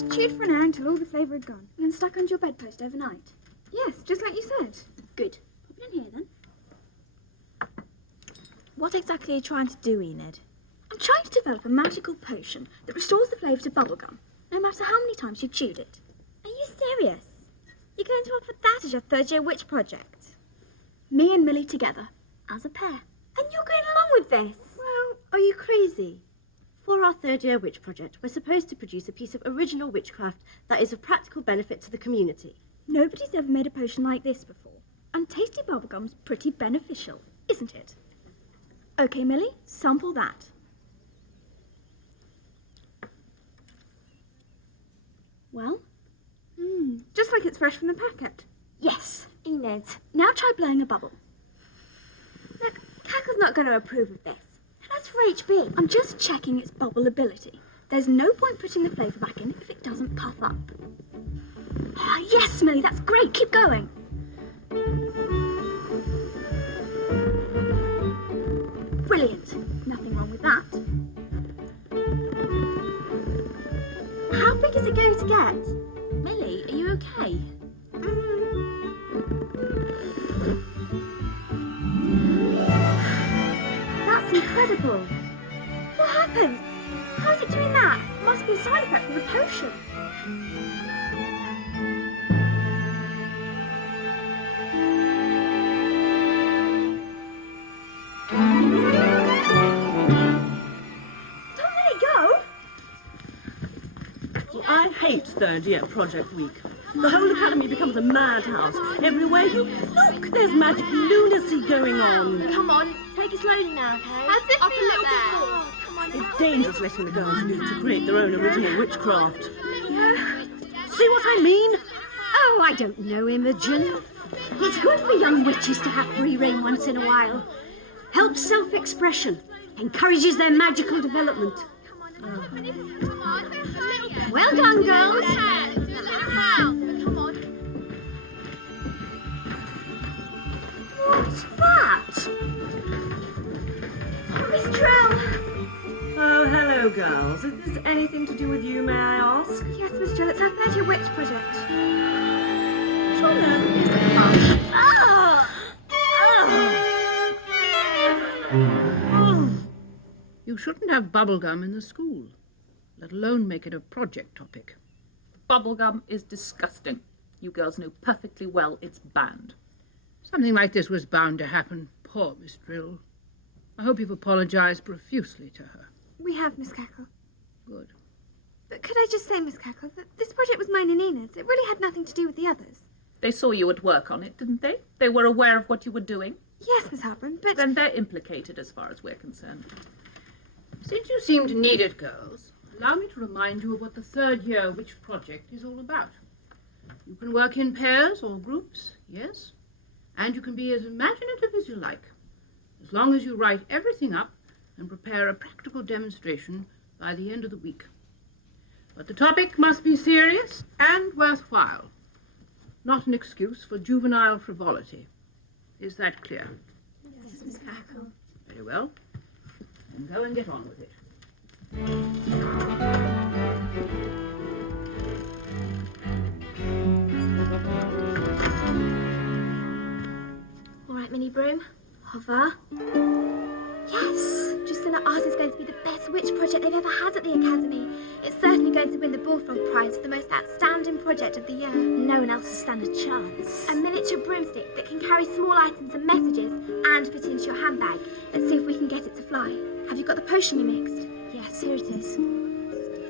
just chewed for an hour until all the flavour had gone, and then stuck under your bedpost overnight. Yes, just like you said. Good. Pop it in here, then. What exactly are you trying to do, Enid? I'm trying to develop a magical potion that restores the flavour to bubblegum, no matter how many times you've chewed it. Are you serious? You're going to offer that as your third-year witch project? Me and Millie together, as a pair. And you're going along with this? Well, are you crazy? For our third-year witch project, we're supposed to produce a piece of original witchcraft that is of practical benefit to the community. Nobody's ever made a potion like this before, and tasty bubblegum's pretty beneficial, isn't it? OK, Millie, sample that. Well, just like it's fresh from the packet. Yes, Enid. Now try blowing a bubble. Look, Cackle's not going to approve of this. That's for HB. I'm just checking its bubble ability. There's no point putting the flavour back in if it doesn't puff up. Ah, yes, Millie, that's great. Keep going. Brilliant. Nothing wrong with that. How big is it going to get? Millie, are you okay? That's incredible. What happened? How's it doing that? Must be a side effect from the potion. I hate third-year project week. The whole academy becomes a madhouse. Everywhere you look, there's magic lunacy going on. Come on, take it slowly now, okay? How's it Up a feel little up bit there? more. Come on. It's dangerous letting the girls loose to create their own original witchcraft. See what I mean? Oh, I don't know, Imogen. It's good for young witches to have free rein once in a while. Helps self-expression, encourages their magical development. Well done, girls. Come on. What's that? Miss Drill. Oh, hello, girls. Is this anything to do with you, may I ask? Yes, Miss Jill, it's our third-year witch project. You shouldn't have bubblegum in the school, let alone make it a project topic. Bubblegum is disgusting. You girls know perfectly well it's banned. Something like this was bound to happen. Poor Miss Drill. I hope you've apologized profusely to her. We have, Miss Cackle. Good. But could I just say, Miss Cackle, that this project was mine and Enid's. It really had nothing to do with the others. They saw you at work on it, didn't they? They were aware of what you were doing. Yes, Miss Halpern, but... Then they're implicated as far as we're concerned. Since you seem to need it, girls, allow me to remind you of what the third-year witch project is all about. You can work in pairs or groups, yes, and you can be as imaginative as you like, as long as you write everything up and prepare a practical demonstration by the end of the week. But the topic must be serious and worthwhile, not an excuse for juvenile frivolity. Is that clear? Yes, Miss Cackle. Very well. Then go and get on with it. All right, Minnie Broom. Hover. Yes! Drusilla, ours is going to be the best witch project they've ever had at the Academy. It's certainly going to win the Bullfrog Prize for the most outstanding project of the year. No one else will stand a chance. A miniature broomstick that can carry small items and messages and fit into your handbag. Let's see if we can get it to fly. Have you got the potion you mixed? Yes, here it is.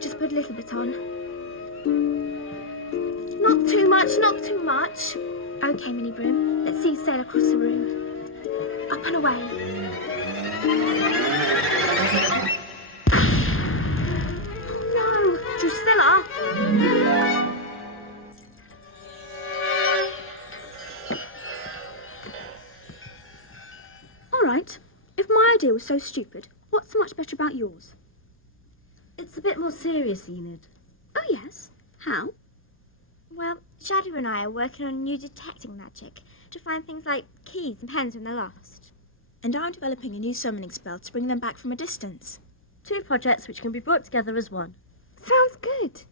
Just put a little bit on. Not too much, not too much. Okay, Minnie Broom, let's see you sail across the room. Up and away. Oh no, Drusilla! All right. If my idea was so stupid, what's so much better about yours? It's a bit more serious, Enid. Oh, yes. How? Well, Shadow and I are working on new detecting magic to find things like keys and pens when they're lost. And I'm developing a new summoning spell to bring them back from a distance. 2 projects which can be brought together as one. Sounds good.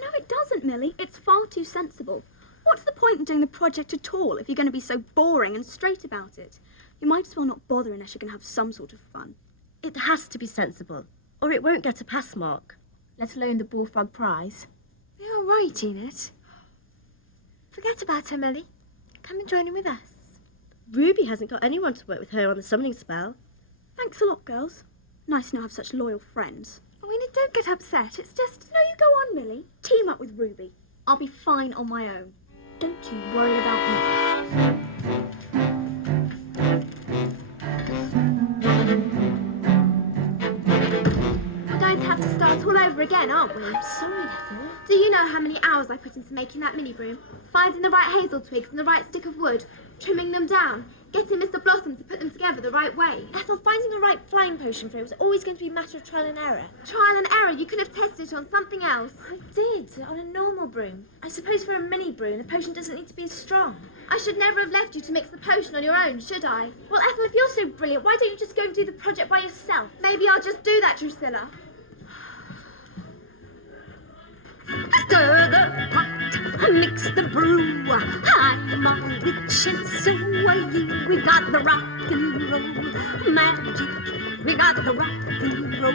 No, it doesn't, Millie. It's far too sensible. What's the point in doing the project at all if you're going to be so boring and straight about it? You might as well not bother unless you can have some sort of fun. It has to be sensible, or it won't get a pass mark. Let alone the Bullfrog Prize. You're all right, Enid. Forget about her, Millie. Come and join in with us. Ruby hasn't got anyone to work with her on the summoning spell. Thanks a lot, girls. Nice to have such loyal friends. Oh, Enid, don't get upset. It's just... No, you go on, Millie. Team up with Ruby. I'll be fine on my own. Don't you worry about me. We're going to have to start all over again, aren't we? I'm sorry, Ethel. Do you know how many hours I put into making that mini broom? Finding the right hazel twigs and the right stick of wood, trimming them down, getting Mr. Blossom to put them together the right way. Ethel, finding the right flying potion for it was always going to be a matter of trial and error. Trial and error. You could have tested it on something else. I did, on a normal broom. I suppose for a mini broom, the potion doesn't need to be as strong. I should never have left you to mix the potion on your own, should I? Well, Ethel, if you're so brilliant, why don't you just go and do the project by yourself? Maybe I'll just do that, Drusilla. Stir the pot, mix the brew. I'm a witch and so are you. We've got the rock and roll magic. We got the rock and roll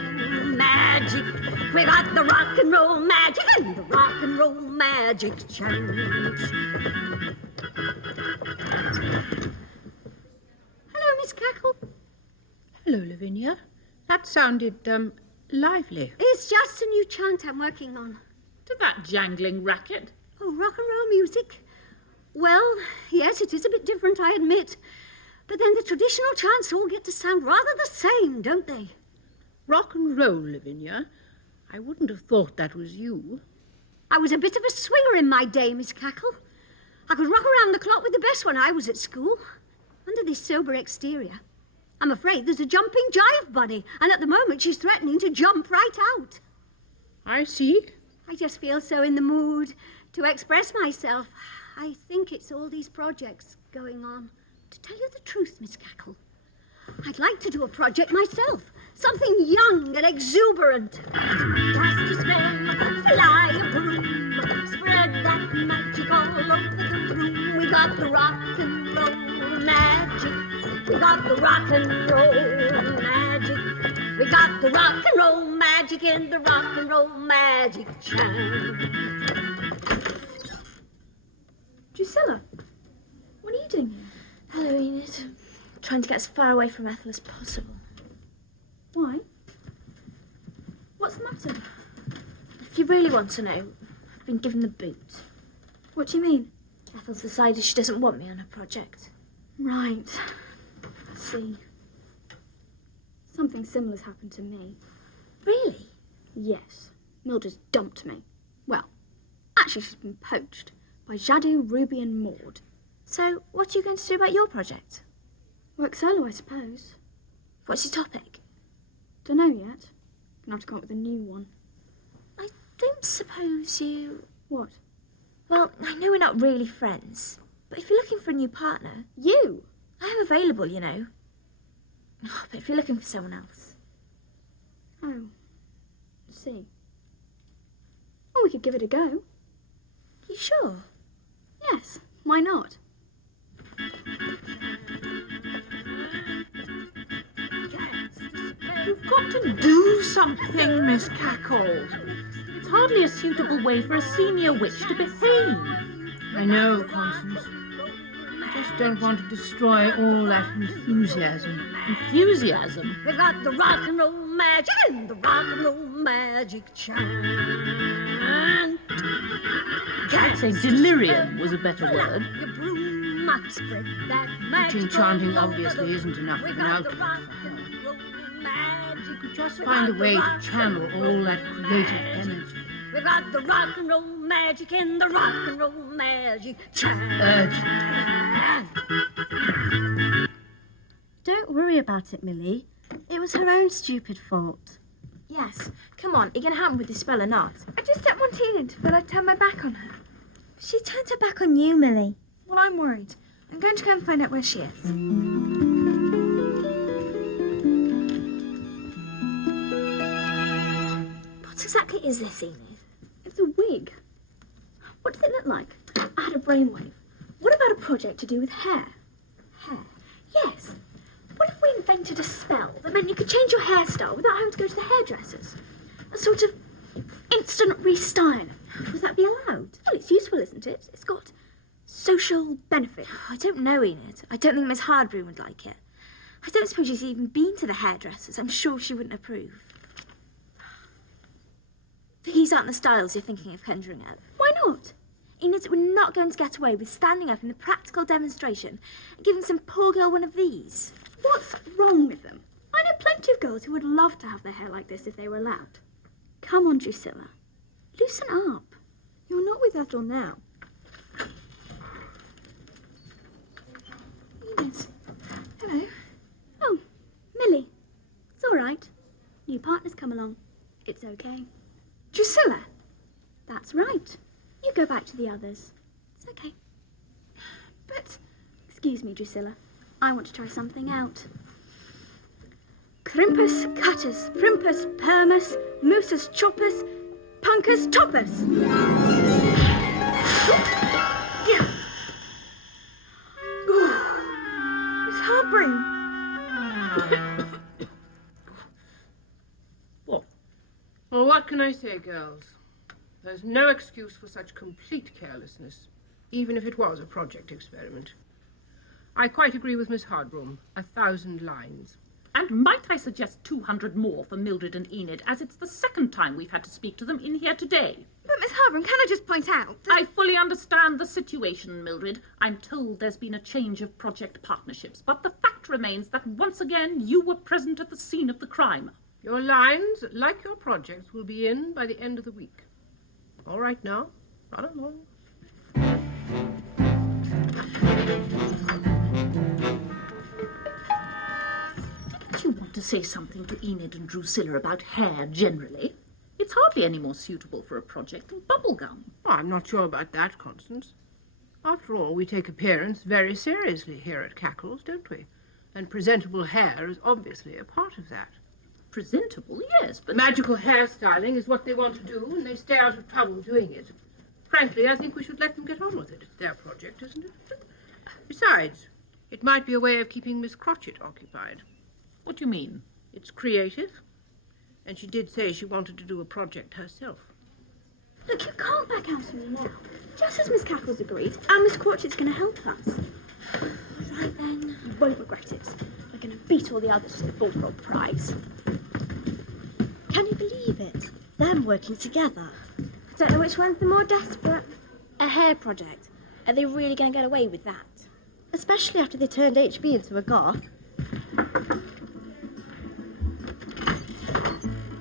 magic. We got the rock and roll magic and the rock and roll magic chance. Hello, Miss Cackle. Hello, Lavinia. That sounded, lively. It's just a new chant I'm working on. To that jangling racket. Oh, rock and roll music. Well, yes, it is a bit different, I admit. But then the traditional chants all get to sound rather the same, don't they? Rock and roll, Lavinia. I wouldn't have thought that was you. I was a bit of a swinger in my day, Miss Cackle. I could rock around the clock with the best when I was at school. Under this sober exterior, I'm afraid there's a jumping jive bunny, and at the moment she's threatening to jump right out. I see. I just feel so in the mood to express myself. I think it's all these projects going on. To tell you the truth, Miss Cackle, I'd like to do a project myself. Something young and exuberant. Cast a spell, fly a broom, spread that magic all over the room. We got the rock and roll magic. We got the rock and roll magic. We got the rock and roll magic in the rock and roll magic chant. Drusilla, what are you doing here? Hello, Enid. Trying to get as far away from Ethel as possible. Why? What's the matter? If you really want to know, I've been given the boot. What do you mean? Ethel's decided she doesn't want me on her project. Right. I see. Something similar's happened to me. Really? Yes. Mildred's dumped me. Well, actually she's been poached by Jadu, Ruby and Maud. So, what are you going to do about your project? Work solo, I suppose. What's your topic? Dunno yet. Gonna have to come up with a new one. I don't suppose you... What? Well, I know we're not really friends, but if you're looking for a new partner... You? I am available, you know. But if you're looking for someone else... Oh. I see. Well, we could give it a go. You sure? Yes. Why not? You've got to do something, Miss Cackle. It's hardly a suitable way for a senior witch to behave. I know, Constance. I just don't want to destroy all that enthusiasm. Enthusiasm? We got the rock and roll magic and the rock and roll magic chant. I'd say delirium was a better word. Your broom, spread that magic. Enchanting obviously isn't enough of We an got the outlet. rock and roll magic. Just find a way to channel all that creative energy. We got the rock and roll magic and the rock and roll magic chant. Urgent. Don't worry about it, Millie. It was her own stupid fault. Yes. Come on, are you going to help me with this spell or not? I just don't want Enid to feel I turned my back on her. She turned her back on you, Millie. Well, I'm worried. I'm going to go and find out where she is. What exactly is this, Enid? It's a wig. What does it look like? I had a brainwave. What about a project to do with hair? Hair? Yes. What if we invented a spell that meant you could change your hairstyle without having to go to the hairdressers? A sort of instant restyling. Would that be allowed? Well, it's useful, isn't it? It's got social benefit. I don't know, Enid. I don't think Miss Hardbroom would like it. I don't suppose she's even been to the hairdressers. I'm sure she wouldn't approve. These aren't the styles you're thinking of conjuring up. Why not? Enid, we're not going to get away with standing up in the practical demonstration and giving some poor girl one of these. What's wrong with them? I know plenty of girls who would love to have their hair like this if they were allowed. Come on, Drusilla. Loosen up. You're not with Ethel now. Enid. Hello. Oh, Millie. It's all right. New partner's come along. It's okay. Drusilla. That's right. You go back to the others. It's okay. But, excuse me, Drusilla. I want to try something out. Crimpus, cutters, primpus, permus, moosus, choppers, punkers, toppers. Yeah. Miss Hardbroom. Well, what can I say, girls? There's no excuse for such complete carelessness, even if it was a project experiment. I quite agree with Miss Hardbroom. 1,000 lines. And might I suggest 200 more for Mildred and Enid, as it's the second time we've had to speak to them in here today. But Miss Hardbroom, can I just point out that... I fully understand the situation, Mildred. I'm told there's been a change of project partnerships, but the fact remains that once again you were present at the scene of the crime. Your lines, like your projects, will be in by the end of the week. All right now, run along. Didn't you want to say something to Enid and Drusilla about hair generally? It's hardly any more suitable for a project than bubblegum. Oh, I'm not sure about that, Constance. After all, we take appearance very seriously here at Cackles, don't we? And presentable hair is obviously a part of that. Presentable, yes, but... Magical hairstyling is what they want to do, and they stay out of trouble doing it. Frankly, I think we should let them get on with it. It's their project, isn't it? Besides, it might be a way of keeping Miss Cratchit occupied. What do you mean? It's creative, and she did say she wanted to do a project herself. Look, you can't back out on me now. Just as Miss Cackles agreed, and Miss Cratchit's going to help us. Right then, you won't regret it. We're going to beat all the others to the Bullfrog Prize. Can you believe it? Them working together. I don't know which one's the more desperate. A hair project. Are they really going to get away with that? Especially after they turned HB into a goth.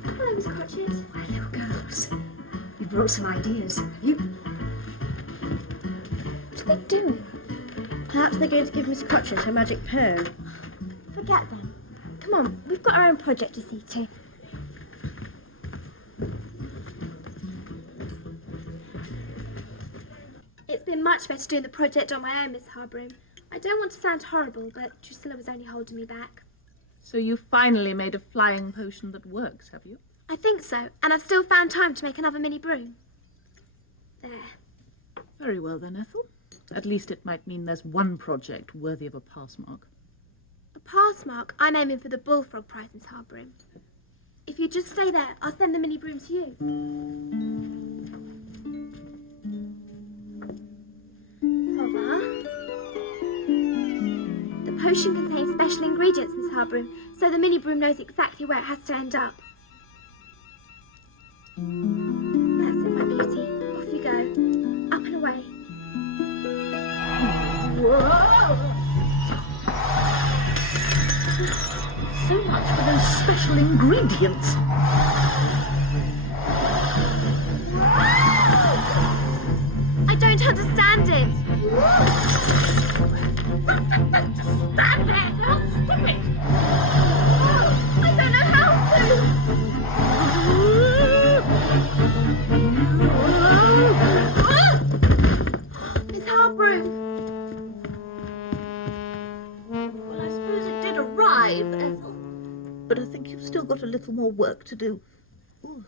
Hello, Miss Cratchit. Hello, girls. You brought some ideas, have you? What are they doing? Perhaps they're going to give Miss Cratchit her magic perm. Forget them. Come on, we've got our own project to see to. It's been much better doing the project on my own, Miss Hardbroom. I don't want to sound horrible, but Drusilla was only holding me back. So you finally made a flying potion that works, have you? I think so, and I've still found time to make another mini broom. There. Very well then, Ethel. At least it might mean there's one project worthy of a pass mark. A pass mark? I'm aiming for the Bullfrog Prize, Miss Hardbroom. If you just stay there, I'll send the mini broom to you. Hover. The potion contains special ingredients, Miss Hardbroom, so the mini broom knows exactly where it has to end up. That's it, my beauty. Off you go. Up and away. So much for those special ingredients. I don't understand it. Stand there! Don't stop it! I don't know how to. Miss Hardbroom. Well, I suppose it did arrive, Ethel. But I think you've still got a little more work to do. Ooh.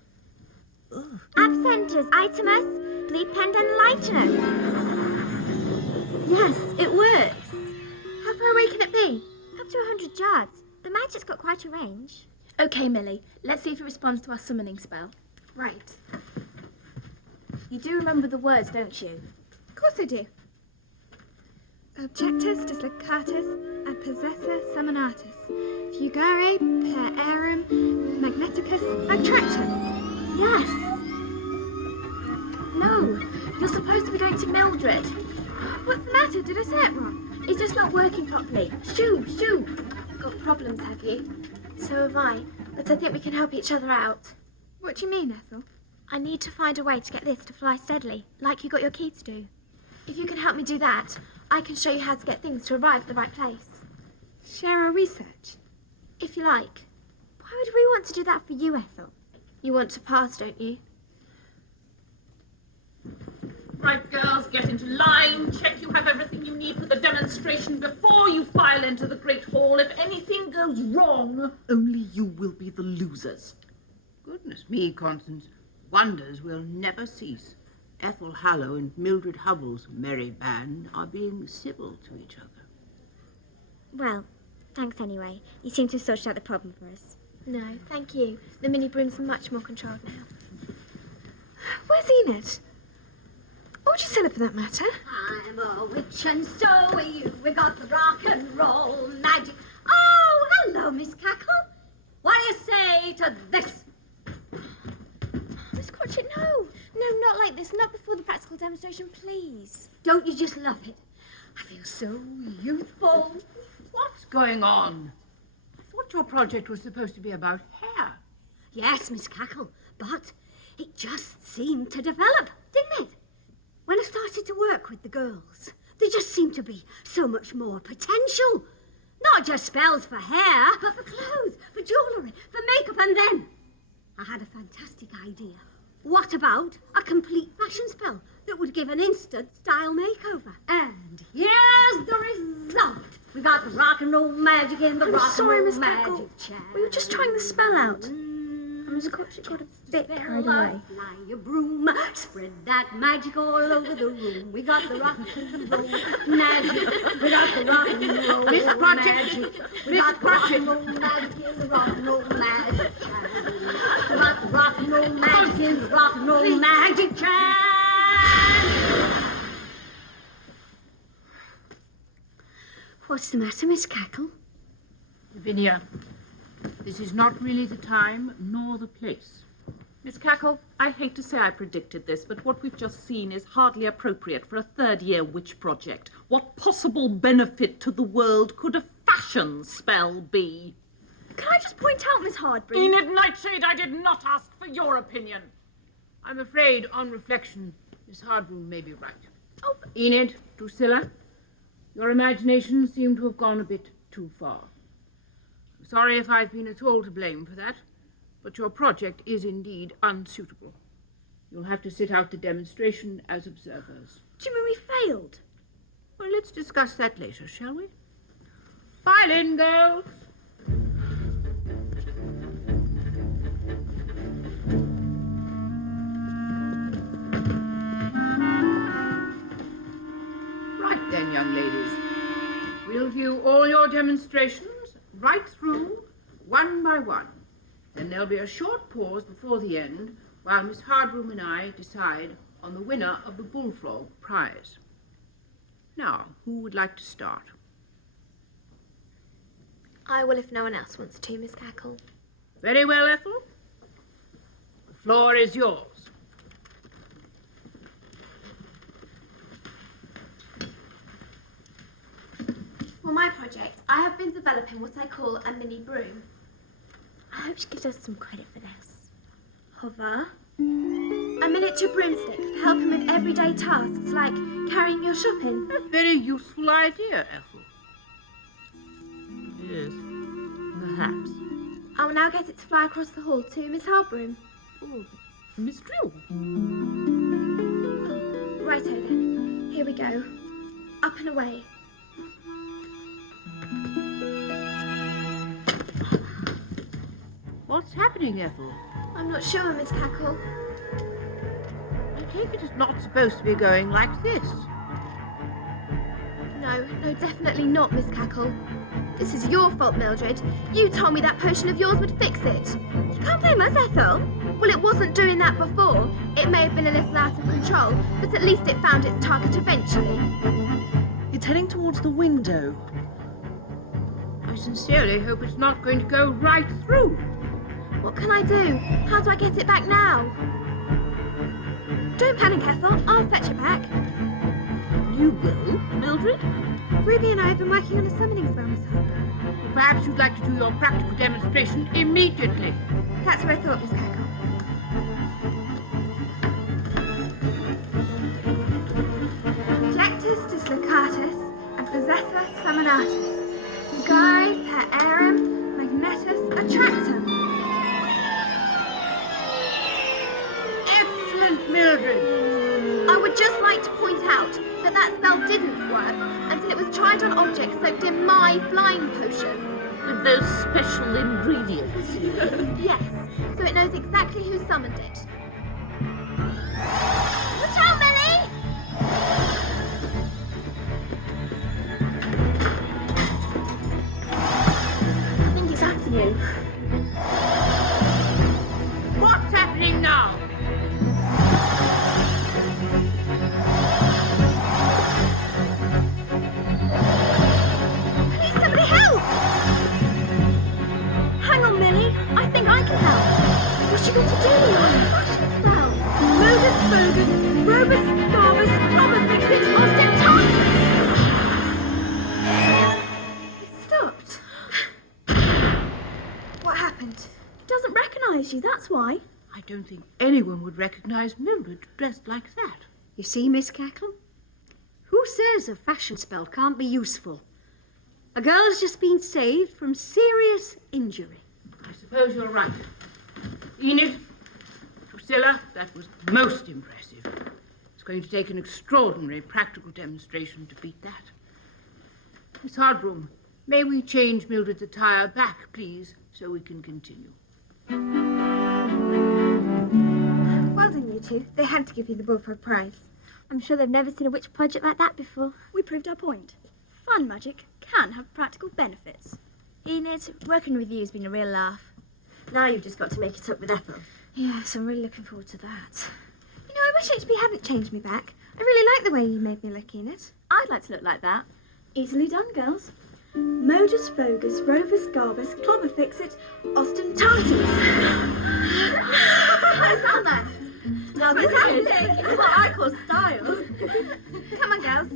Ugh. Absentus, itemus, lead pen down the line, you know. Yes, it works. How far away can it be? Up to 100 yards. The magic's got quite a range. Okay, Millie, let's see if it responds to our summoning spell. Right. You do remember the words, don't you? Of course I do. Objectus, dislocatus, ad possessor, summonatus. Fugare, per arum, magneticus, attractor. Yes. No, you're supposed to be going to Mildred. What's the matter? Did I say it wrong? It's just not working properly. Shoo, shoo. Got problems, have you? So have I, but I think we can help each other out. What do you mean, Ethel? I need to find a way to get this to fly steadily, like you got your key to do. If you can help me do that, I can show you how to get things to arrive at the right place. Share our research. If you like. Why would we want to do that for you, Ethel? You want to pass, don't you? Right, girls, get into line. Check you have everything you need for the demonstration before you file into the Great Hall. If anything goes wrong, only you will be the losers. Goodness me, Constance. Wonders will never cease. Ethel Hallow and Mildred Hubbell's merry band are being civil to each other. Well, thanks anyway. You seem to have sorted out the problem for us. No, thank you. The mini broom's much more controlled now. Where's Enid? Or Gisela, for that matter? I'm a witch and so are you. We got the rock and roll magic. Oh, hello, Miss Cackle. What do you say to this? Miss Cratchit, no. No, not like this. Not before the practical demonstration, please. Don't you just love it? I feel so youthful. What's going on? I thought your project was supposed to be about hair. Yes, Miss Cackle, but it just seemed to develop, didn't it? When I started to work with the girls, there just seemed to be so much more potential. Not just spells for hair, but for clothes, for jewellery, for makeup, and then I had a fantastic idea. What about a complete fashion spell that would give an instant style makeover? And here's the result. We got the rock and roll magic in the rock and roll Miss magic Cackle. chair. We were just trying the spell out. Miss Cratchit got a bit carried away. Fly your broom, spread that magic all over the room. We got the rock and roll magic. We got the rock and roll Miss Cratchit, magic. We Miss got the rock Cratchit. and roll magic in the rock and roll magic chair. We got the rock and roll magic in the rock and roll magic chair. What's the matter, Miss Cackle? Lavinia, this is not really the time nor the place. Miss Cackle, I hate to say I predicted this, but what we've just seen is hardly appropriate for a third-year witch project. What possible benefit to the world could a fashion spell be? Can I just point out, Miss Hardbroom? Enid Nightshade, I did not ask for your opinion. I'm afraid, on reflection, Miss Hardbroom may be right. Oh, Enid, Drusilla, your imagination seemed to have gone a bit too far. I'm sorry if I've been at all to blame for that, but your project is indeed unsuitable. You'll have to sit out the demonstration as observers. do you mean we failed? Well, let's discuss that later, shall we? File in, girls. Right then, young ladies. We'll view all your demonstrations right through, one by one. Then there'll be a short pause before the end while Miss Hardbroom and I decide on the winner of the Bullfrog prize. Now, who would like to start? I will if no one else wants to, Miss Cackle. Very well, Ethel. The floor is yours. For my project, I have been developing what I call a mini broom. I hope she gives us some credit for this. Hover. A miniature broomstick for helping with everyday tasks like carrying your shopping. A very useful idea, Ethel. Yes, perhaps. I will now get it to fly across the hall to Miss Hardbroom. Oh, Miss Drill. Righto then. Here we go. Up and away. What's happening, Ethel? I'm not sure, Miss Cackle. I take it it's not supposed to be going like this. No, definitely not, Miss Cackle. This is your fault, Mildred. You told me that potion of yours would fix it. You can't blame us, Ethel. Well, it wasn't doing that before. It may have been a little out of control, but at least it found its target eventually. It's heading towards the window. I sincerely hope it's not going to go right through. What can I do? How do I get it back now? Don't panic, Ethel. I'll fetch it back. You will, Mildred? Ruby and I have been working on a summoning spell, Miss Harper. Perhaps you'd like to do your practical demonstration immediately. That's what I thought, Miss Cackle. Collectus dislocatus and possessor summonatus. Fugare per aerem magnetus attractum. Excellent, Mildred. I would just like to point out that that spell didn't work until it was tried on objects soaked in my flying potion. With those special ingredients. Yes, so it knows exactly who summoned it. Watch out, Millie! I think it's after you. What's happening now? Please, somebody help! Hang on, Millie. I think I can help. What's she going to do? Fashion spell. Modus bogus, robus barbus, proper fixit, ostentatus. It stopped. What happened? It doesn't recognise you, that's why. I don't think anyone would recognize Mildred dressed like that. You see, Miss Cackle? Who says a fashion spell can't be useful? A girl's just been saved from serious injury. I suppose you're right. Enid, Drusilla, that was most impressive. It's going to take an extraordinary practical demonstration to beat that. Miss Hardroom, may we change Mildred's attire back, please, so we can continue. Well done, you two. They had to give you the ball for a prize. I'm sure they've never seen a witch project like that before. We proved our point. Fun magic can have practical benefits. Enid, working with you has been a real laugh. Now you've just got to make it up with Ethel. Yes, I'm really looking forward to that. You know, I wish HB hadn't changed me back. I really like the way you made me look, Enid. I'd like to look like that. Easily done, girls. Modus bogus, rovus garbus, clobber fixit, ostentatus. How's that, man? Now this is what I call style. Come on, girls.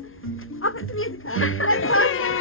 I'll put some music on.